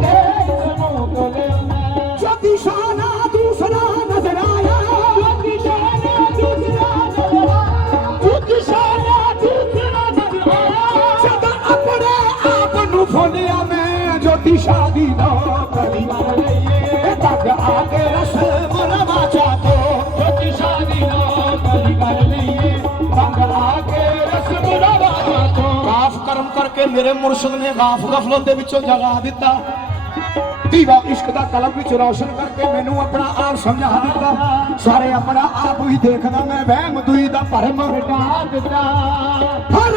ਕੇ ਇਸਨੂੰ ਤੋਲਿਆ ਮੈਂ ਜੋ ਜੋਤੀ ਸ਼ਾਨਾ ਦੂਸਰਾ ਨਜ਼ਰ ਆਇਆ ਜੋਤੀ ਸ਼ਾਨਾ ਦੂਸਰਾ ਨਜ਼ਰ ਮੇਰੇ ਮੁਰਸ਼ਿਦ ਨੇ ਗਾਫ ਗਫਲਤ ਦੇ ਵਿੱਚੋਂ ਜਗਾ ਦਿੱਤਾ। ਦੀਵਾ ਇਸ਼ਕ ਦਾ ਕਲਮ ਵਿੱਚ ਰੌਸ਼ਨ ਕਰਕੇ ਮੈਨੂੰ ਆਪਣਾ ਆਪ ਸਮਝਾ ਦਿੱਤਾ। ਸਾਰੇ ਆਪਣਾ ਆਪ ਹੀ ਦੇਖਦਾ ਮੈਂ ਵਹਿਮ ਦੁਈ ਦਾ ਭਰਮ ਮਿਟਾ ਦਿੱਤਾ। ਹਰ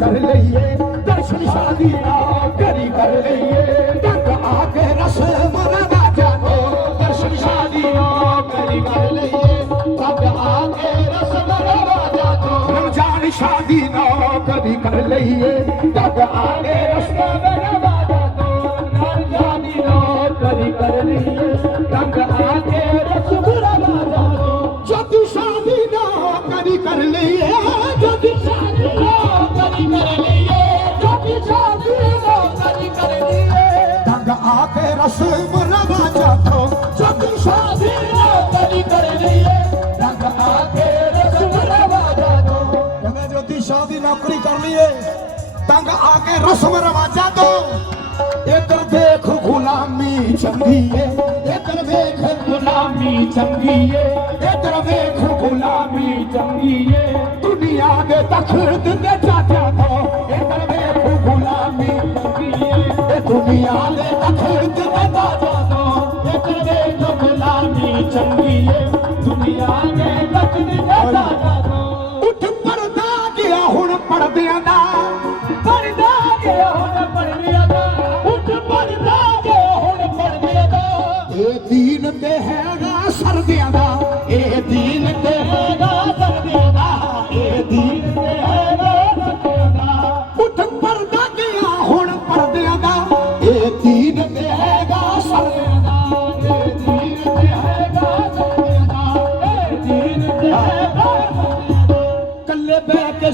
ਕਰ ਲਈਏ, ਦਰਸ਼ਨ ਸ਼ਾਦੀ ਨਾ ਕਰੀ ਕਰ ਲਈਏ। ਟੱਕ ਆ ਕੇ ਰਸ ਰਵਾਜਾ ਤੋਂ ਦਰਸ਼ਨ ਸ਼ਾਦੀ ਨਾ ਕਰੀ ਕਰ ਲਈਏ। ਬੰਗ ਆ ਕੇ ਰਸਮ ਰਵਾਜਾ ਤੋਂ ਰਮਜ਼ਾਨ ਸ਼ਾਦੀ ਨਾ ਕਦੀ ਕਰ ਲਈਏ। ਟੱਕ ਆ ਕੇ ਰਸਮ ਰਵਾਜਾ ਲਈਏ ਟੱਕ ਆ ਕੇ ਰਸਮ ਰਵਾਜਾ ਤੋਂ ਜਦ ਸ਼ਾਦੀ ਨਾ ਕਰੀ ਕਰ ਲਈਏ ਬੰਗ ਆ ਕੇ ਰਸਮ ਰਵਾਜਾ ਤੋਂ ਕਹਿੰਦਾ ਜੋਤੀ ਸ਼ਾਹ ਦੀ ਨੌਕਰੀ ਕਰ ਲਈਏ ਤੰਗ ਆ ਕੇ ਰਸਮ ਰਵਾਜਾਂ ਤੋਂ ਇਧਰ ਦੇਖ ਗੁਲਾਮੀ ਚੰਗੀ ਏ ਇਧਰ ਵੇਖ ਗੁਲਾਮੀ ਚੰਗੀ ਏ ਇਧਰ ਵੇਖ ਗੁਲਾਮੀ ਚੰਗੀ ਏ ਇਹ ਦੁਨੀਆ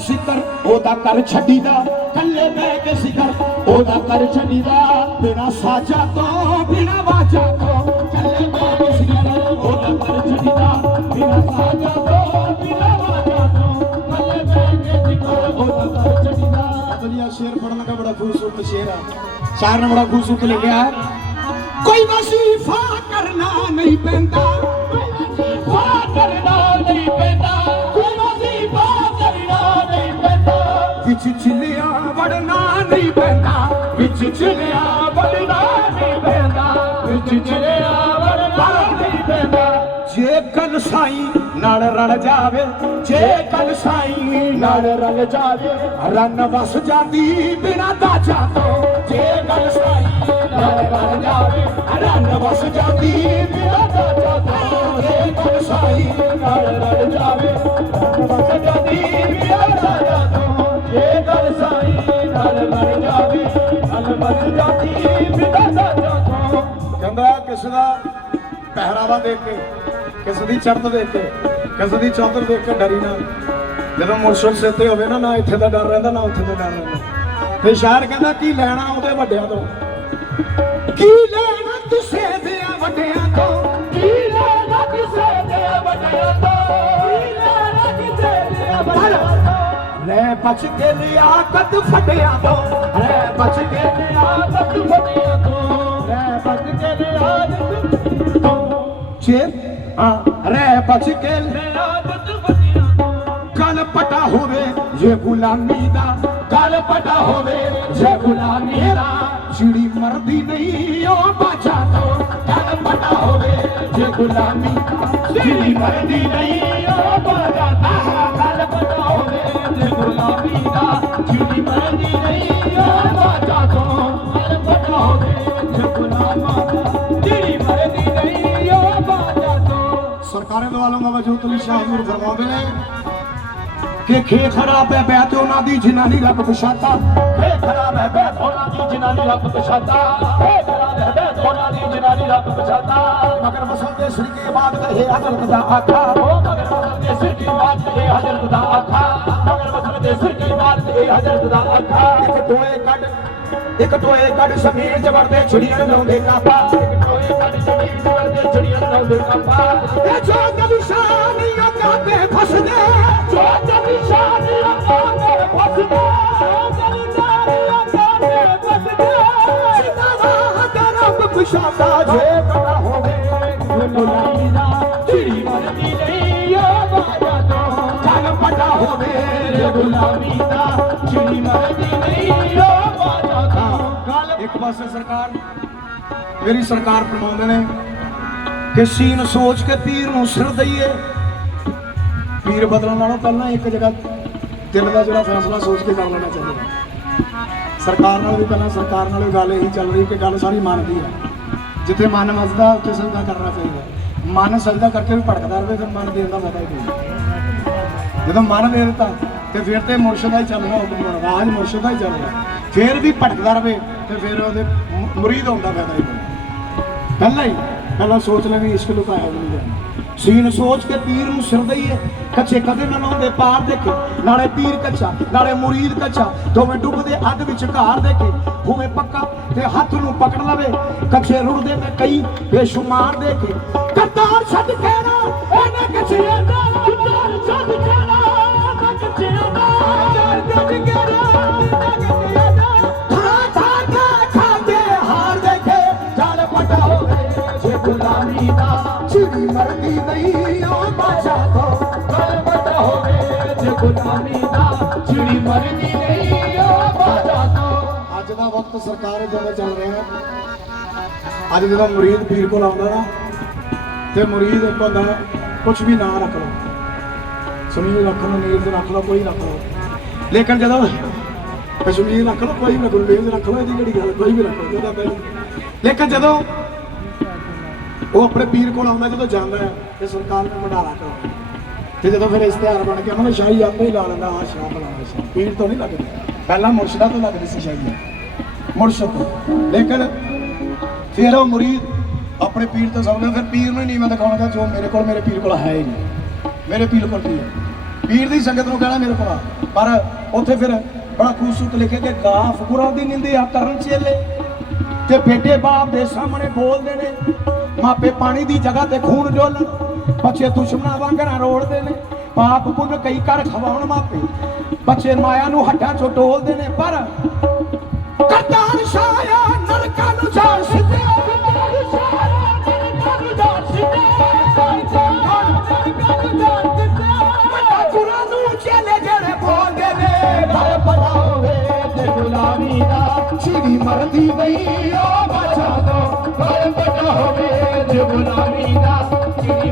ਸਿਕਰ ਉਹਦਾ ਕਰ ਛੱਡੀਦਾ। ਕੱਲੇ ਬਹਿ ਕੇ ਸਿਕਰ ਉਹਦਾ ਕਰ ਛੱਡੀਦਾ। ਬਿਨਾ ਸਾਜਾ ਤੋਂ, ਬਿਨਾ ਵਾਜਾ ਤੋਂ। ਕੱਲੇ ਬਹਿ ਕੇ ਸਿਕਰ ਉਹਦਾ ਕਰ ਛੱਡੀਦਾ। ਬਿਨਾ ਸਾਜਾ ਤੋਂ, ਬਿਨਾ ਵਾਜਾ ਤੋਂ। ਕੱਲੇ ਬਹਿ ਕੇ ਸਿਕਰ ਉਹਦਾ ਕਰ ਛੱਡੀਦਾ। ਵਧੀਆ ਸ਼ੇਰ ਪੜਨ ਲੱਗਾ, ਬੜਾ ਖੂਬਸੂਰਤ ਸ਼ੇਰ ਆ। ਸ਼ਾਇਰ ਨੇ ਬੜਾ ਖੂਬਸੂਰਤ ਲਿਖਿਆ। ਕੋਈ ਵਸੀਫਾ ਕਰਨਾ ਨਹੀਂ ਪੈਂਦਾ। ਵਜ਼ੀਫਾ ਕਰਨਾ ਨਹੀਂ ਪੈਂਦਾ। ਚਿਲਿਆ ਵੜਨਾ ਨਹੀਂ ਪੈਂਦਾ। ਵਿੱਚ ਚਿਲਿਆ ਵੜਨਾ ਨਹੀਂ ਪੈਂਦਾ। ਵਿੱਚ ਚਲਿਆ ਵਰਨਾ ਨਹੀਂ ਪੈਂਦਾ। ਜੇ ਕਲ ਸਾਈ ਨਾਲ ਰਲ ਜਾਵੇ, ਜੇ ਕਲ ਸਾਈ ਨਾਲ ਰਲ ਜਾਵੇ ਰਨ ਵਸ ਜਾਂਦੀ ਬਿਨਾ ਦਾਜਾ ਤੋਂ। ਜੇ ਕਲ ਸਾਈ ਨਾਲ ਰਲ ਜਾਵੇ ਰਨ ਵਸ ਜਾਂਦੀ ਬਿਨਾ ਦਾਜਾ ਤੋਂ। ਜੇ ਕਲ ਸਾਈ ਨਾਲ ਰਲ ਜਾਵੇ ਰਨ ਵਸ ਜਾਂਦੀ ਬਿਨਾ ਦਾਜਾ ਤੋਂ ਜੇ ਕਲ ਸਾਈ ਨਾਲ ਰਲ ਜਾਵੇ ਰਨ ਵਸ ਜਾਂਦੀ ਬਿਨਾ ਦਾਜਾ ਤੋਂ ਕਹਿੰਦਾ, ਕਿਸ ਦਾ ਪਹਿਰਾਵਾ ਦੇਖ ਕੇ, ਕਿਸੇ ਦੀ ਚੜ੍ਹਤ ਦੇਖ ਕੇ, ਕਿਸੇ ਦੀ ਚੌਧਰ ਦੇਖ ਕੇ ਡਰੀ ਨਾ। ਜਦੋਂ ਮੁਰਸ਼ਦ ਸਿਰ ਤੇ ਹੋਵੇ ਨਾ ਨਾ ਇੱਥੇ ਦਾ ਡਰ ਰਹਿੰਦਾ, ਨਾ ਉੱਥੇ ਦਾ ਡਰ ਰਹਿੰਦਾ। ਤੇ ਸ਼ਾਇਰ ਕਹਿੰਦਾ, ਕੀ ਲੈਣਾ ਉਹਦੇ ਵੱਡਿਆਂ ਤੋਂ? ਕੀ ਲੈਣਾ ਕਿਸੇ ਦੇ ਵੱਡਿਆਂ ਤੋਂ? ਕੀ ਲੈਣਾ ਕਿਸੇ ਦੇ ਵੱਡਿਆਂ ਤੋਂ? ਤੋਂ ਲੈ ਬਚ ਕੇ ਲਿਆਕਤ ਫਟਿਆਂ ਤੋਂ ਲੈ ਬਚ ਕੇ ਆਦਤ ਵੱਡਿਆਂ ਤੋਂ ਰਹਿ ਬਚ ਕੇ ਆਦਤ ਤੋਂ ਜੇ ਆ ਰਹਿ ਬਚ ਕੇ ਆਦਤ ਵੱਡਿਆਂ ਤੋਂ ਗਲ ਪਟਾ ਹੋਵੇ ਜੇ ਗੁਲਾਮੀ ਦਾ। ਗਲ ਪਟਾ ਹੋਵੇ ਜੇ ਗੁਲਾਮੀ ਦਾ। ਜਿਹੜੀ ਮਰਦੀ ਨਹੀਂ ਉਹ ਬਾਜਾ ਤੋਂ ਗਲ ਪਟਾ ਹੋਵੇ ਜੇ ਗੁਲਾਮੀ ਚਿੜੀ ਮਰਦੀ ਨਹੀਂ ਉਹ ਬਾਜਾ ਸਰਕਾਰਾਂ ਗੁਲਾਮੀ ਦਾ ਚਿੜੀ ਮਰਦੀ ਨਹੀਂ ਸ਼ਾਹ ਹਜ਼ੂਰ ਫਰਮਾਉਂਦੇ ਨੇ ਕਿ ਖੇ ਖਰਾਬ ਹੈ ਬੈਤ ਉਹਨਾਂ ਦੀ ਜਨਾਨੀ ਰੱਬ ਪਛਾਤਾ। ਏ ਖਰਾਬ ਹੈ ਬੈਤ ਉਹਨਾਂ ਦੀ ਜਨਾਨੀ ਰੱਬ ਪਛਾਤਾ। ਏ ਖਰਾਬ ਹੈ ਬੈਤ ਉਹਨਾਂ ਦੀ ਜਨਾਨੀ ਰੱਬ ਪਛਾਤਾ। ਮਗਰ ਵਸਲ ਦੇ ਸ੍ਰੀ ਕੇ ਬਾਦ ਕਹੇ, ਹਜ਼ਰਤ ਦਾ ਆਖਾ। ਉਹ ਮਗਰ ਵਸਲ ਦੇ ਸਿਰ ਕੀ ਬਾਤ ਤੇ ਹਜ਼ਰਤ ਦਾ ਆਖਾ। ਮਗਰ ਵਸਲ ਦੇ ਸਿਰ ਕੀ ਬਾਤ ਤੇ ਹਜ਼ਰਤ ਦਾ ਆਖਾ ਇੱਕ ਟੋਏ ਕੱਢ ਇੱਕ ਟੋਏ ਕੱਢ ਸਮੀਰ ਜਵਰਦੇ ਛੁੜੀਆਂ ਲਾਉਂਦੇ ਕਾਪਾ। ਇੱਕ ਟੋਏ ਕੱਢ ਜ਼ਮੀਨ ਜਵਰ ਦੇ ਚੜੀਆਂ ਲਾਉਂਦੇ ਕੰਪਾ। ਇਹ ਜੋ ਕਦੀ ਸ਼ਾਨੀਆਂ ਕਾਪੇ ਫਸਦੇ। ਜੋ ਜਦੀ ਸ਼ਾਨੀ ਆਂਦੇ ਫਸਦੇ। ਦਾ ਪਛਾਤਾ ਜੇ। ਕੜਾ ਗੁਲਾਮੀ ਦਾ ਚਿੜੀ ਮਰਦੀ ਨਹੀਂ ਆ ਬਾਜਾ ਤੋਂ ਗੱਲ ਇੱਕ ਪਾਸੇ ਸਰਕਾਰ, ਮੇਰੀ ਸਰਕਾਰ ਫਰਮਾਉਂਦੇ ਨੇ ਕਿ ਸੀਨ ਸੋਚ ਕੇ ਪੀਰ ਨੂੰ ਸਿਰ ਦਈਏ। ਪੀਰ ਬਦਲਣ ਨਾਲੋਂ ਪਹਿਲਾਂ ਇੱਕ ਜਗ੍ਹਾ ਦਿਲ ਦਾ ਜਿਹੜਾ ਫੈਸਲਾ ਸੋਚ ਕੇ ਕਰ ਲੈਣਾ ਚਾਹੀਦਾ। ਸਰਕਾਰ ਨਾਲ ਵੀ ਪਹਿਲਾਂ ਸਰਕਾਰ ਨਾਲ ਵੀ ਗੱਲ ਇਹੀ ਚੱਲ ਰਹੀ ਕਿ ਗੱਲ ਸਾਰੀ ਮਨ ਦੀ ਹੈ। ਜਿੱਥੇ ਮਨ ਮਸਦਾ ਉੱਥੇ ਸਜਦਾ ਕਰਨਾ ਚਾਹੀਦਾ। ਮਨ ਸਜਦਾ ਕਰਕੇ ਵੀ ਭਟਕਦਾ ਰਹੇ ਫਿਰ ਮਨ ਦੇਣ ਦਾ ਫਾਇਦਾ ਹੀ ਕੋਈ ਜਦੋਂ ਮਨ ਦੇ ਦਿੱਤਾ ਤੇ ਫਿਰ ਤੇ ਮੁਰਸ਼ਿਦ ਦਾ ਹੀ ਚੱਲਣਾ ਹੁਕਮ ਰਾਜ ਮੁਰਸ਼ਿਦ ਦਾ ਹੀ ਚੱਲਣਾ ਫਿਰ ਵੀ ਭਟਕਦਾ ਰਵੇ ਤੇ ਫਿਰ ਉਹਦੇ ਮੁਰੀਦ ਹੋਣ ਫਾਇਦਾ ਹੀ ਪਹਿਲਾਂ ਹੀ, ਪਹਿਲਾਂ ਸੋਚ ਲੈ ਵੀ ਇਸ਼ਕ ਲੁਕਾਇਆ ਨਹੀਂ ਜਾਣਾ ਸੀਨ ਸੋਚ ਕੇ ਪੀਰ ਨੂੰ ਸਿਰ ਦਈਏ ਕੱਚੇ ਕਦੇ ਨਾ ਲਾਉਂਦੇ ਪਾਰ ਦੇਖੇ। ਨਾਲੇ ਪੀਰ ਕੱਚਾ, ਨਾਲੇ ਮੁਰੀਦ ਕੱਚਾ। ਦੋਵੇਂ ਡੁੱਬਦੇ ਅੱਗ ਵਿੱਚ ਘਾਰ ਦੇਖੇ। ਹੋਵੇ ਪੱਕਾ ਤੇ ਹੱਥ ਨੂੰ ਪਕੜ ਲਵੇ। ਕੱਚੇ ਰੁੜਦੇ ਮੈਂ ਕਈ ਬੇਸ਼ੁਮਾਰ ਦੇਖੇ। ਕਰਤਾਰ ਛੱਡ ਕੇ ਨਾ, ਇਹਨੇ ਕੱਚਿਆਂ ਦਾ ਕਿਤਾਰ ਛੱਡ ਕੇ ਨਾ। ਮਰਦੀ ਨਹੀਂ ਉਹ ਬਾਸ਼ਾ ਤੋਂ ਗਲ ਵੱਡਾ ਹੋਵੇ ਜੇ ਗੁਲਾਮੀ ਦਾ ਚਿੜੀ ਮਰਦੀ ਨਹੀਂ ਆ ਬਾਜਾ ਤੋਂ ਅੱਜ ਦਾ ਵਕਤ ਸਰਕਾਰ ਜਿਵੇਂ ਚੱਲ ਰਿਹਾ ਅੱਜ ਜਦੋਂ ਮੁਰੀਦ ਪੀਰ ਕੋਲ ਆਉਂਦਾ ਨਾ, ਤੇ ਮੁਰੀਦ ਇੱਕ ਹੁੰਦਾ ਕੁਝ ਵੀ ਨਾ ਰੱਖਦਾ। ਲਓ ਸਮੀਰ ਰੱਖ ਲਓ ਨੀਰ ਰੱਖ ਲਓ, ਕੋਈ ਰੱਖ ਲਓ। ਲੇਕਿਨ ਜਦੋਂ ਕਸ਼ਮੀਰ ਰੱਖ ਲਓ, ਕੋਈ ਵੀ ਰੱਖ ਲਓ ਰੱਖ ਲਓ, ਇਹਦੀ ਕਿਹੜੀ ਗੱਲ ਕੋਈ ਵੀ ਰੱਖ ਲਓ ਉਹਦਾ ਲੇਕਿਨ ਜਦੋਂ ਉਹ ਆਪਣੇ ਪੀਰ ਕੋਲ ਆਉਂਦਾ, ਜਦੋਂ ਜਾਂਦਾ ਹੈ, ਤੇ ਸਰਕਾਰ ਨੂੰ ਵਡਾਰਾ ਕਰੋ ਤੇ ਜਦੋਂ ਫਿਰ ਇਸ਼ਤਿਹਾਰ ਬਣ ਕੇ ਉਹਨਾਂ ਨੇ ਸ਼ਾਹੀ ਆਪੇ ਹੀ ਲਾ ਲੈਂਦਾ ਆ ਸ਼ਾਹ ਬਣਾ ਸ਼ਾਹ ਪੀਰ ਤੋਂ ਨਹੀਂ ਲੱਗਦੀ। ਪਹਿਲਾਂ ਮੁਰਸ਼ਿਦਾ ਤੋਂ ਲੱਗਦੀ ਸੀ ਸ਼ਾਹੀ। ਮੁਰਸ਼ਿਦ ਤੋਂ। ਲੇਕਿਨ ਫਿਰ ਉਹ ਮੁਰੀਦ ਆਪਣੇ ਪੀਰ ਤੋਂ ਸਮਝਦਾ ਫਿਰ ਪੀਰ ਨੂੰ ਹੀ ਨਹੀਂ ਮੈਂ ਦਿਖਾਉਣਾ ਜੋ ਮੇਰੇ ਕੋਲ, ਮੇਰੇ ਪੀਰ ਕੋਲ ਹੈ ਹੀ ਨਹੀਂ। ਮੇਰੇ ਪੀਰ ਕੋਲ ਕੀ ਹੈ? ਪੀਰ ਦੀ ਸੰਗਤ ਨੂੰ ਕਹਿਣਾ ਮੇਰੇ ਕੋਲ ਪਰ ਉੱਥੇ ਫਿਰ ਬੜਾ ਖੂਬਸੂਰਤ ਲਿਖਿਆ ਕਿ ਗਾਫ ਦੀ ਨਿੰਦਿਆ ਕਰਨ ਚੇਲੇ। ਤੇ ਬੇਟੇ ਬਾਪ ਦੇ ਸਾਹਮਣੇ ਬੋਲਦੇ ਨੇ, ਮਾਪੇ ਪਾਣੀ ਦੀ ਜਗ੍ਹਾ ਤੇ ਖੂਨ ਡੋਲਣ ਬੱਚੇ ਦੁਸ਼ਮਣਾਂ ਵਾਂਗਣਾ ਰੋੜਦੇ ਨੇ। ਪਾਪ ਪੁੰਨ ਕਈ ਕਰ ਖਵਾਉਣ ਮਾਪੇ, ਬੱਚੇ ਮਾਇਆ ਨੂੰ ਹੱਡਾਂ ਚੋਂ ਟੋਲਦੇ ਨੇ। ਪਰ ਕਰਤਾਰ ਸ਼ਾਇਆ ਨਰਕਾਂ ਨੂੰ ਜਾਣ ਚਿੜੀ ਮਰਦੀ ਨਹੀਂ ਆ ਬਾਜਾ ਤੋਂ ਗਲ ਹੋਵੇ ਜੇ ਗੁਲਾਮੀ ਦਾ।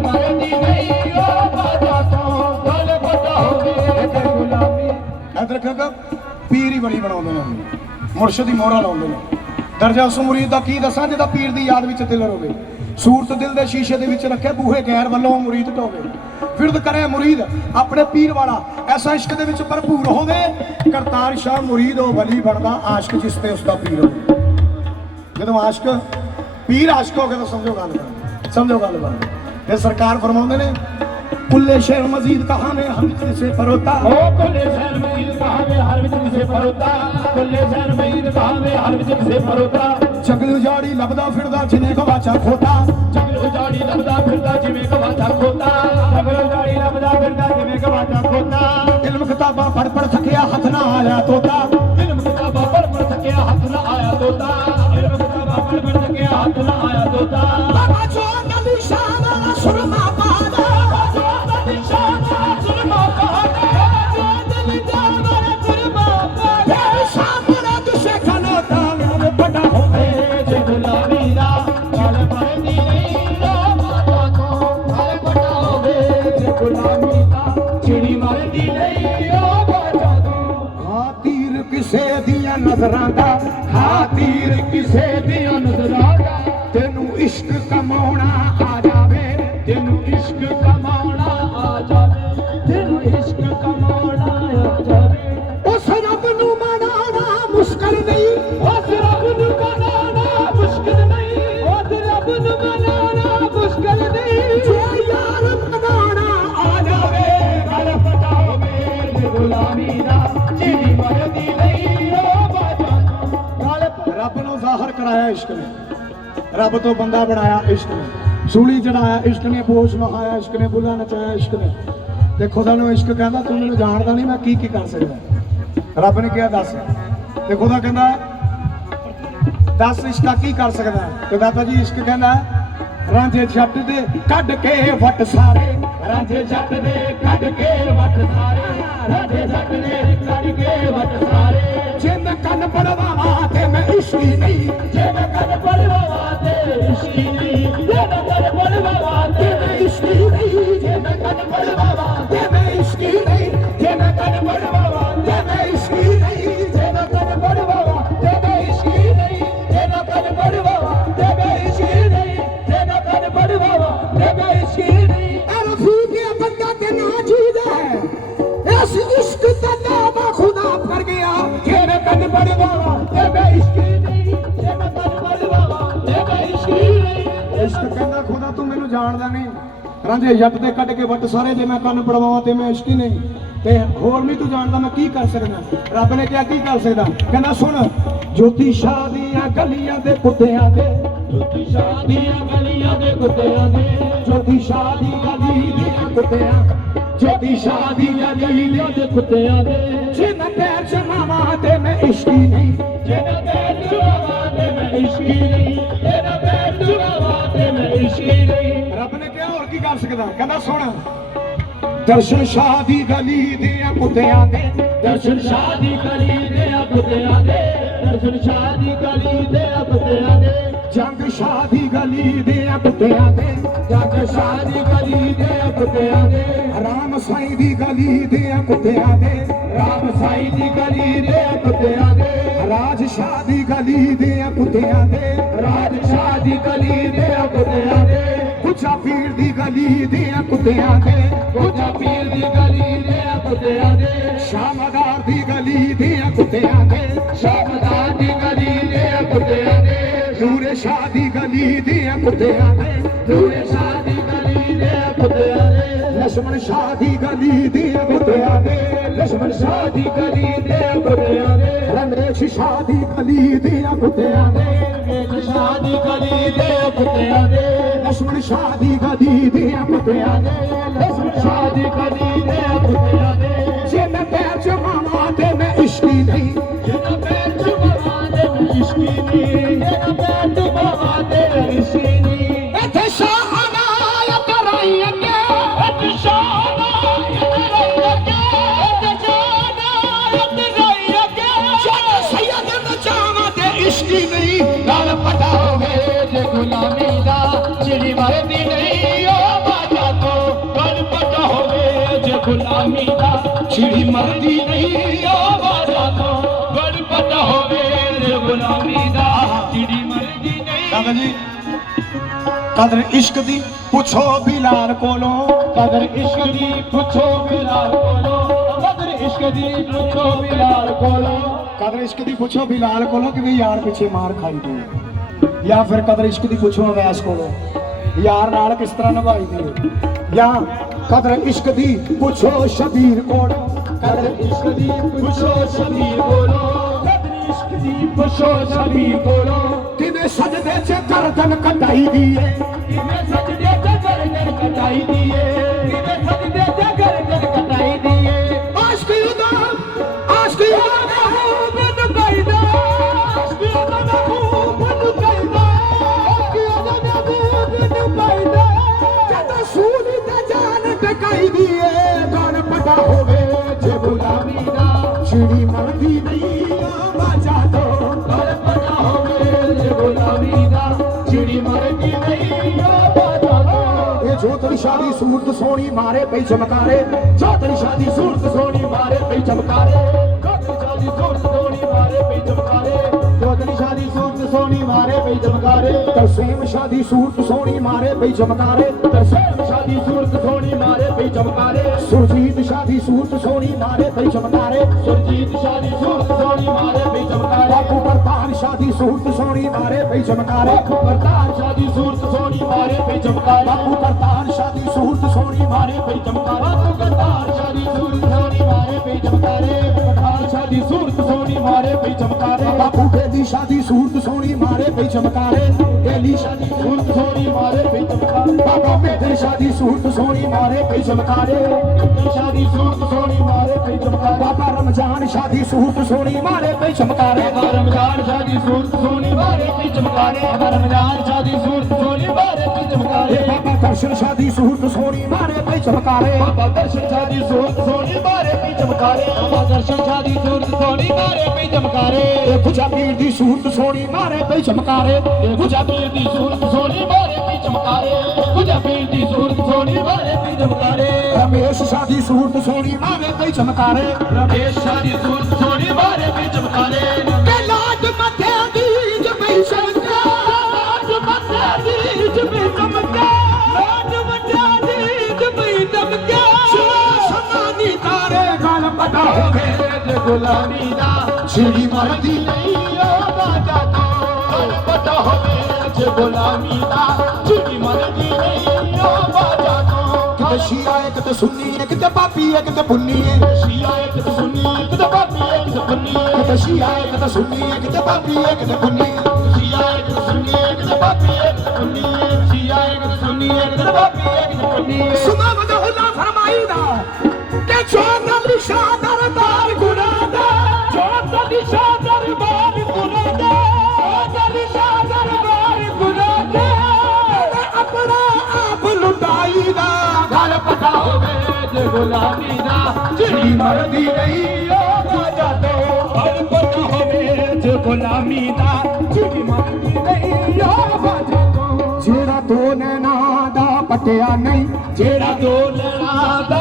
ਮਰਦੀ ਨਹੀਂ ਆ ਬਾਜਾ ਤੋਂ ਗਲ ਵੱਡਾ ਹੋਵੇ ਜੇ ਗੁਲਾਮੀ। ਇਧਰ ਕਹਿੰਦਾ ਪੀਰ ਹੀ ਬੜੀ ਬਣਾਉਂਦੇ ਨੇ। ਮੁਰਸ਼ਿਦ ਦੀ ਮੋਹਰਾ ਲਾਉਂਦੇ ਨੇ। ਦਰਜਾ ਉਸ ਮੁਰੀਦ ਦਾ ਕੀ ਦੱਸਾਂ? ਜਿਹਦਾ ਪੀਰ ਦੀ ਯਾਦ ਵਿੱਚ ਦਿਲ ਰੋਵੇ ਸੂਰਤ ਦਿਲ ਦੇ ਸ਼ੀਸ਼ੇ ਦੇ ਵਿੱਚ ਰੱਖੇ ਬੂਹੇ ਗੈਰ ਵੱਲੋਂ ਮੁਰੀਦ ਢੋਵੇ। ਫਿਰਦ ਕਰੇ ਮੁਰੀਦ, ਆਪਣੇ ਪੀਰ ਵਾਲਾ। ਐਸਾ ਇਸ਼ਕ ਦੇ ਵਿੱਚ ਭਰਪੂਰ ਹੋਵੇ, ਕਰਤਾਰ ਸ਼ਾਹ ਮੁਰੀਦ ਉਹ ਵਲੀ ਬਣਦਾ, ਆਸ਼ਕ ਜਿਸ ਤੇ ਉਸਦਾ ਪੀਰ ਹੋਵੇ। ਜਦੋਂ ਆਸ਼ਕ ਪੀਰ ਆਸ਼ਕ ਹੋ ਗਿਆ ਤਾਂ ਸਮਝੋ ਗੱਲ ਬਾਤ ਸਮਝੋ ਗੱਲ ਬਾਤ। ਫਿਰ ਸਰਕਾਰ ਫਰਮਾਉਂਦੇ ਨੇ ਕੁੱਲੇ ਸ਼ਹਿਰ ਮਜ਼ੀਦ ਕਹਾਣੇ ਹਰ ਵਿੱਚ ਸੇ ਪਰੋਤਾ। ਓ ਕੁੱਲੇ ਸ਼ਹਿਰ ਮਜ਼ੀਦ ਕਹਾਣੇ ਹਰ ਵਿੱਚ ਸੇ ਪਰੋਤਾ। ਕੁੱਲੇ ਸ਼ਹਿਰ ਮਜ਼ੀਦ ਕਹਾਣੇ ਹਰ ਵਿੱਚ ਸੇ ਪਰੋਤਾ। ਜਗਲ ਉਜਾੜੀ ਲੱਭਦਾ ਫਿਰਦਾ ਜਿਵੇਂ ਕਵਾਚਾ ਖੋਤਾ। ਜਗਲ ਉਜਾੜੀ ਲੱਭਦਾ ਫਿਰਦਾ ਜਿਵੇਂ ਕਵਾਚਾ ਖੋਤਾ। ਜਗਲ ਉਜਾੜੀ ਲੱਭਦਾ ਫਿਰਦਾ ਜਿਵੇਂ ਕਵਾਚਾ ਖੋਤਾ। ਇਲਮ ਕਿਤਾਬਾਂ ਪੜ ਪੜ ਥੱਕਿਆ ਹੱਥ ਨਾ ਆਇਆ ਤੋਤਾ। ਇਲਮ ਕਿਤਾਬਾਂ ਪੜ ਪੜ ਥੱਕਿਆ ਹੱਥ ਨਾ ਆਇਆ ਤੋਤਾ। ਪੜ੍ਹ ਪੜ੍ਹ ਥੱਕਿਆ ਹੱਥ ਨਾ ਆਇਆ ਤੋਤਾ ਬਾਬਾ ਜੋ ਨਦੀ ਸ਼ਾਨ ਵਾਲਾ ਸੁਰਮਾ ਪਾਦਾ ਹੋਵੇ। ਜੇ ਦਾ ਜੇ ਗੁਲਾਮੀ ਦਾ ਕਿਸੇ ਦੀਆਂ ਨਜ਼ਰਾਂ ਦਾ ਤੀਰ ਕਿਸੇ ਦੀਆਂ ਨਜ਼ਰਾਂ ਤੈਨੂੰ ਇਸ਼ਕ ਕਮਾਉਣਾ ਆ ਇਸ਼ਕ ਨੇ। ਰੱਬ ਤੋਂ ਬੰਦਾ ਬਣਾਇਆ ਇਸ਼ਕ ਨੇ। ਸੂਲੀ ਚੜਾਇਆ ਇਸ਼ਕ ਨੇ, ਪੋਸ਼ ਵਹਾਇਆ ਇਸ਼ਕ ਨੇ, ਬੁੱਲਾ ਨਚਾਇਆ ਇਸ਼ਕ ਨੇ। ਤੇ ਖੁਦਾ ਇਸ਼ਕ ਕਹਿੰਦਾ, ਤੂੰ ਮੈਨੂੰ ਜਾਣਦਾ ਨਹੀਂ, ਮੈਂ ਕੀ ਕੀ ਕਰ ਸਕਦਾ। ਰੱਬ ਨੇ ਕਿਹਾ, ਦੱਸ। ਤੇ ਖੁਦਾ ਕਹਿੰਦਾ, ਦੱਸ ਇਸ਼ਕਾ ਕੀ ਕਰ ਸਕਦਾ ਤੇ ਦਾਤਾ ਜੀ ਇਸ਼ਕ ਕਹਿੰਦਾ, ਰਾਂਝੇ ਜੱਟ ਦੇ ਕੱਢ ਕੇ ਵਟ ਸਾਰੇ। ਰਾਂਝੇ ਜੱਟ ਦੇ ਕੱਢ ਕੇ ਵਟ ਸਾਰੇ। ਰਾਂਝੇ ਜੱਟ ਦੇ ਕੱਢ ਕੇ ਵਟ ਸਾਰੇ। ਜੇ ਕੰਨ ਪੜਵਾਵਾਂ ਤੇ ਮੈਂ ਇਸ਼ਕੀ ਨਹੀਂ ਜੇ ਮੈਂ ਕੰਨ ਪੜਵਾਵਾਂ ਨਹੀਂ ਰਾਂਝੇ ਜੱਟ ਦੇ ਕੱਢ ਕੇ ਵੱਟ ਸਾਰੇ ਜੇ ਮੈਂ ਕੰਨ ਪੜਵਾਵਾਂ ਤੇ ਮੈਂ ਇਸ਼ਕੀ ਨਹੀਂ। ਤੇ ਹੋਰ ਨਹੀਂ ਤੂੰ ਜਾਣਦਾ ਮੈਂ ਕੀ ਕਰ ਸਕਦਾ। ਰੱਬ ਨੇ ਕਿਹਾ ਕੀ ਕਰ ਸਕਦਾ। ਕਹਿੰਦਾ, ਸੁਣ, ਜੋਤੀ ਸ਼ਾਹ ਦੀਆਂ ਗਲੀਆਂ ਦੇ ਕੁੱਤਿਆਂ ਦੇ, ਜੋਤੀ ਸ਼ਾਹ ਦੀਆਂ ਗਲੀਆਂ ਦੇ ਕੁੱਤਿਆਂ ਦੇ, ਜੋਤੀ ਸ਼ਾਹ ਦੀ ਗਲੀ ਦੀਆਂ ਕੁੱਤਿਆਂ, ਜੋਤੀ ਸ਼ਾਹ ਦੀਆਂ ਗਲੀਆਂ ਦੇ ਕੁੱਤਿਆਂ ਦੇ। ਜੇ ਮੈਂ ਪੈਰ ਜਮਾਵਾਂ ਤੇ ਮੈਂ ਇਸ਼ਕੀ ਨਹੀਂ। ਜੇ ਪੈਰ ਜਮਾਵਾਂ ਤੇ ਮੈਂ ਇਸ਼ਕੀ ਨਹੀਂ ਜੇ ਪੈਰ ਜਮਾਵਾਂ ਤੇ ਮੈਂ ਇਸ਼ਕੀ ਨਹੀਂ ਰੱਬ ਨੇ ਕਿਹਾ, ਹੋਰ ਕੀ ਕਰ ਸਕਦਾ? ਕਹਿੰਦਾ, ਸੁਣ। ਦਰਸ਼ਨ ਸ਼ਾਹ ਦੀ ਗਲੀ ਦੇ ਕੁੱਤਿਆਂ ਦੇ। ਦਰਸ਼ਨ ਸ਼ਾਹ ਦੀ ਗਲੀ ਦੇ ਕੁੱਤਿਆਂ ਦੇ। ਦਰਸ਼ਨ ਸ਼ਾਹ ਦੀ ਗਲੀ ਦੇ ਕੁੱਤਿਆਂ ਦੇ। ਜੰਗ ਸ਼ਾਹ ਦੀ ਗਲੀ ਦੇ ਕੁੱਤਿਆਂ ਦੇ ਜੰਗ ਸ਼ਾਹ ਦੀ ਗਲੀ ਦੇ ਕੁੱਤਿਆਂ ਦੇ ਰਾਮ ਸਾਈਂ ਦੀ ਗਲੀ ਦੇ ਕੁੱਤਿਆਂ ਦੇ ਰਾਮ ਸਾਈਂ ਦੀ ਗਲੀ ਦੇ ਕੁੱਤਿਆਂ ਦੇ ਰਾਜ ਸ਼ਾਹ ਦੀ ਗਲੀ ਦੇ ਕੁੱਤਿਆਂ ਦੇ ਰਾਜ ਸ਼ਾਹ ਦੀ ਗਲੀ ਦੇ ਕੁੱਤਿਆਂ ਦੇ ਕੁਚਾ ਪੀਰ ਦੀ ਗਲੀ ਦੇ ਕੁੱਤਿਆਂ ਦੇ ਕੁਚਾ ਪੀਰ ਦੀ ਗਲੀ ਦੇ ਕੁੱਤਿਆਂ ਦੇ ਸ਼ਾਮਦਾਰ ਦੀ ਗਲੀ ਦੇ ਕੁੱਤਿਆਂ ਦੇ ਸ਼ਾਮਦਾਰ ਦੀ ਗਲੀ ਦੇ ਕੁੱਤਿਆਂ ਦੂਰੇ ਸ਼ਾਦੀ ਗਲੀ ਦੇ ਪੁੱਤਿਆਂ ਦੇ ਦੂਰੇ ਸ਼ਾਦੀ ਗਲੀ ਦੇ ਪੁੱਤਿਆਂ ਦੇ ਲਛਮਣ ਸ਼ਾਦੀ ਗਲੀ ਦੇ ਪੁੱਤਿਆਂ ਦੇ ਲਛਮਣ ਸ਼ਾਦੀ ਗਲੀ ਦੇ ਪੁੱਤਿਆਂ ਦੇ ਰਮੇਸ਼ ਸ਼ਾਦੀ ਗਲੀ ਦੇ ਪੁੱਤਿਆਂ ਦੇ ਰਮੇਸ਼ ਸ਼ਾਦੀ ਗਲੀ ਦੇ ਪੁੱਤਿਆਂ ਦੇ ਲਛਮਣ ਸ਼ਾਦੀ ਗਲੀ ਦੇ ਪੁੱਤਿਆਂ ਦੇ ਲਛਮਣ ਸ਼ਾਦੀ ਗਲੀ ਦੇ ਪੁੱਤਿਆਂ ਦੇ ਜਿਹੜੀ ਮਰਦੀ ਨਹੀਂ ਬਾਜਾ ਤੋਂ। ਗੱਲ ਪਤਾ ਹੋਵੇ ਗੁਲਾਮੀ ਦਾ ਜਿਹੜੀ ਮਰਦੀ ਨਹੀਂ। ਦਾਦਾ ਜੀ ਕਦਰ ਇਸ਼ਕ ਦੀ ਪੁੱਛੋ ਬਿਲਾਲ ਕੋਲੋਂ। ਕਦਰ ਇਸ਼ਕ ਦੀ ਪੁੱਛੋ ਬਿਲਾਲ ਕੋਲੋਂ। ਕਦਰ ਇਸ਼ਕ ਦੀ ਪੁੱਛੋ ਬਿਲਾਲ ਕੋਲੋਂ। ਕਦਰ ਇਸ਼ਕ ਦੀ ਪੁੱਛੋ ਬਿਲਾਲ ਕੋਲੋਂ ਕਿਵੇਂ ਯਾਰ ਪਿੱਛੇ ਮਾਰ ਖਾਈ ਦੀ ਜਾਂ ਫਿਰ ਕਦਰ ਇਸ਼ਕ ਦੀ ਪੁੱਛੋ ਅਵੈਸ ਕੋਲੋਂ? ਯਾਰ ਨਾਲ ਕਿਸ ਤਰ੍ਹਾਂ ਨਿਭਾਈ ਦੀ ਜਾਂ ਕਦਰ ਇਸ਼ਕ ਦੀ ਪੁੱਛੋ ਸ਼ਬੀਰ ਕੋਲੋਂ? ਕਦਰ ਇਸ਼ਕ ਦੀ ਪੁੱਛੋ ਸ਼ਬੀਰ ਕੋਲੋਂ ਕਦਰ ਇਸ਼ਕ ਦੀ ਪੁੱਛੋ ਸ਼ਬੀਰ ਕੋਲੋਂ ਕਿਵੇਂ ਸਜਦੇ ਚ ਗਰਦਨ ਕਟਾਈ ਦੀ ਏ ਕਿਵੇਂ ਸਜਦੇ ਤੇ ਗਰਦਨ ਕਟਾਈ ਦੀਏ ਕਿਵੇਂ ਇਹ ਜੋਤਰੀ ਸ਼ਾਦੀ ਸੂਰਤ ਸੋਹਣੀ ਮਾਰੇ ਪਈ ਚਮਕਾਰੇ। ਜੋਤਰੀ ਸ਼ਾਦੀ ਸੂਰਤ ਸੋਹਣੀ ਮਾਰੇ ਪਈ ਚਮਕਾਰੇ। ਪਈ ਚਮਕਾਰੇ, ਤਰਸੇਮ ਸ਼ਾਦੀ ਸੂਰਤ ਸੋਹਣੀ ਮਾਰੇ ਪਈ ਚਮਕਾਰੇ, ਤਰਸੇਮ ਸ਼ਾਦੀ ਸੂਰਤ ਸੋਹਣੀ ਮਾਰੇ ਪਈ ਚਮਕਾਰੇ। ਸੁਰਜੀਤ ਸ਼ਾਦੀ ਸੂਰਤ ਸੋਹਣੀ ਮਾਰੇ ਪਈ ਚਮਕਾਰੇ, ਸੁਰਜੀਤ ਸ਼ਾਦੀ ਸੂਰਤ ਸੋਹਣੀ ਮਾਰੇ ਪਈ ਚਮਕਾਰੇ। ਬਾਪੂ ਪ੍ਰਤਾਨ ਸ਼ਾਦੀ ਸੂਰਤ ਸੋਹਣੀ ਮਾਰੇ ਪਈ ਚਮਕਾਰੇ। ਕਰਤਾਰ ਸ਼ਾਦੀ ਸੂਰਤ ਸੋਹਣੀ ਮਾਰੇ ਪਈ ਚਮਕਾਰੇ। ਬਾਪੂ ਪ੍ਰਤਾਨ ਸ਼ਾਦੀ ਸੂਰਤ ਸੋਹਣੀ ਮਾਰੇ ਪਈ ਚਮਕਾਰੇ। ਬਾਪੂ ਕਰਤਾਰ ਸ਼ਾਦੀ ਸੂਰਤ ਸੋਹਣੀ ਮਾਰੇ ਪਈ ਚਮਕਾਰੇ ਕਰਤਾਰ ਸ਼ਾਦੀ ਸੂਰਤ ਸੋਹਣੀ ਮਾਰੇ ਪਈ ਚਮਕਾਰੇ ਬਾਪੂ ਏਲੀ ਸ਼ਾਦੀ ਸੂਰਤ ਸੋਹਣੀ ਮਾਰੇ ਪਈ ਚਮਕਾਰੇ ਏਲੀ ਸ਼ਾਦੀ ਸੂਰਤ ਸੋਹਣੀ ਮਾਰੇ ਪਈ ਚਮਕਾਰੇ ਬਾਬਾ ਮੇਦਰ ਸ਼ਾਦੀ ਸੂਰਤ ਸੋਹਣੀ ਮਾਰੇ ਪਈ ਚਮਕਾਰੇ ਸ਼ਾਦੀ ਸੂਰਤ ਸੋਹਣੀ ਮਾਰੇ ਪਈ ਚਮਕਾਰੇ ਬਾਬਾ ਰਮਜ਼ਾਨ ਸ਼ਾਦੀ ਸੂਰਤ ਸੋਹਣੀ ਮਾਰੇ ਪਈ ਚਮਕਾਰੇ ਬਾਬਾ ਰਮਜ਼ਾਨ ਸ਼ਾਦੀ ਸੂਰਤ ਸੋਹਣੀ ਮਾਰੇ ਪੀ ਚਮਕਾਰੇ ਬਾਬਾ ਰਮਜ਼ਾਨ ਸ਼ਾਦੀ ਸੂਰਤ ਸੋਹਣੀ ਮਾਰੇ ਪੀ ਚਮਕਾਰੇ ਬਾਬਾ ਦਰਸ਼ਨ ਸ਼ਾਦੀ ਸੂਰਤ ਸੋਹਣੀ ਮਾਰੇ ਪਈ ਚਮਕਾਰੇ ਬਾਬਾ ਦਰਸ਼ਨ ਸ਼ਾਦੀ ਸੂਰਤ ਸੋਹਣੀ ਮਾਰੇ ਪੀ ਚਮਕਾਰੇ ਬਾਬਾ ਦਰਸ਼ਨ ਸ਼ਾਦੀ ਸੂਰਤ ਸੋਹਣੀ ਮਾਰੇ ਪੀ ਚਮਕਾਰੇ। ਗੁਜਾ ਪੀਰ ਦੀ ਸੂਰਤ ਸੋਹਣੀ ਮਾਰੇ ਪਈ ਚਮਕਾਰੇ। ਗੁਜਾ ਪੀਰ ਦੀ ਸੂਰਤ ਸੋਹਣੀ ਮਾਰੇ ਪੀ ਚਮਕਾਰੇ। ਗੁਜਾ ਪੀਰ ਦੀ ਸੂਰਤ ਸੋਹਣੀ ਮਾਰੇ ਪੀ ਚਮਕਾਰੇ। ਰਮੇਸ਼ ਸ਼ਾਦੀ ਸੂਰਤ ਸੋਹਣੀ ਮਾਰੇ ਪਈ ਚਮਕਾਰੇ। ਰਮੇਸ਼ ਸ਼ਾਦੀ ਸੂਰਤ श्री श सुनी कजे भाभी किया गुलामी जहिड़ा दोल नोल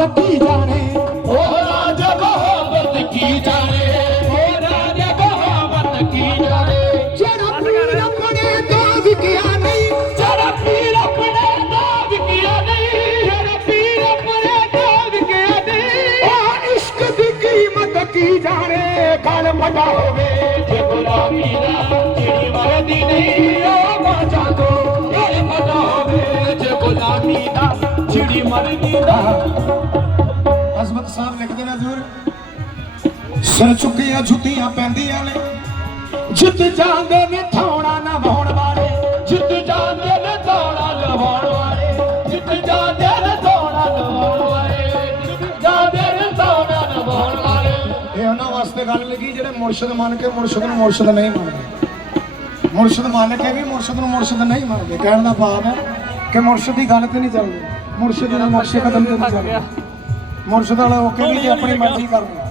नती ਜਿਹੜੀ ਮਰਦੀ ਦਾ ਹਜ਼ਰਤ ਸਾਹਿਬ ਲਿਖਦੇ ਨੇ ਹਜ਼ੂਰ। ਸਿਰ ਚੁੱਕੀਆਂ ਜੁੱਤੀਆਂ ਪੈਂਦੀਆਂ ਨੇ। ਜਿੱਤ ਜਾਂਦੇ ਨੇ ਥਾਉਣਾ ਨਾ ਵਾਉਣ ਵਾਲੇ। ਜਿੱਤ ਜਾਂਦੇ ਨੇ ਦੌੜਾ ਲਵਾਉਣ ਵਾਲੇ। ਜਿੱਤ ਜਾਂਦੇ ਨੇ ਦੌੜਾ ਲਵਾਉਣ ਵਾਲੇ। ਜਿੱਤ ਜਾਂਦੇ ਨੇ ਦੌੜਾ ਲਵਾਉਣ ਵਾਲੇ। ਇਹ ਉਹਨਾਂ ਵਾਸਤੇ ਗੱਲ ਲੱਗੀ ਜਿਹੜੇ ਮੁਰਸ਼ਿਦ ਮੰਨ ਕੇ ਮੁਰਸ਼ਿਦ ਨੂੰ ਮੁਰਸ਼ਿਦ ਨਹੀਂ ਮੰਨਦੇ। ਮੁਰਸ਼ਿਦ ਮੰਨ ਕੇ ਵੀ ਮੁਰਸ਼ਿਦ ਨੂੰ ਮੁਰਸ਼ਿਦ ਨਹੀਂ ਮੰਨਦੇ। ਕਹਿਣ ਦਾ ਭਾਵ ਹੈ ਕਿ ਮੁਰਸ਼ਿਦ ਦੀ ਗੱਲ ਤੇ ਨਹੀਂ ਚੱਲਦੀ। ਮੁਰਸ਼ਿਦ ਨੇ ਮੁਰਸ਼ਿਦ ਕਦਮ ਤੇ ਮੁਰਸ਼ਿਦ ਵਾਲਾ ਉਹ ਕਹਿੰਦੀ ਆਪਣੀ ਮਰਜ਼ੀ ਕਰਨੀ।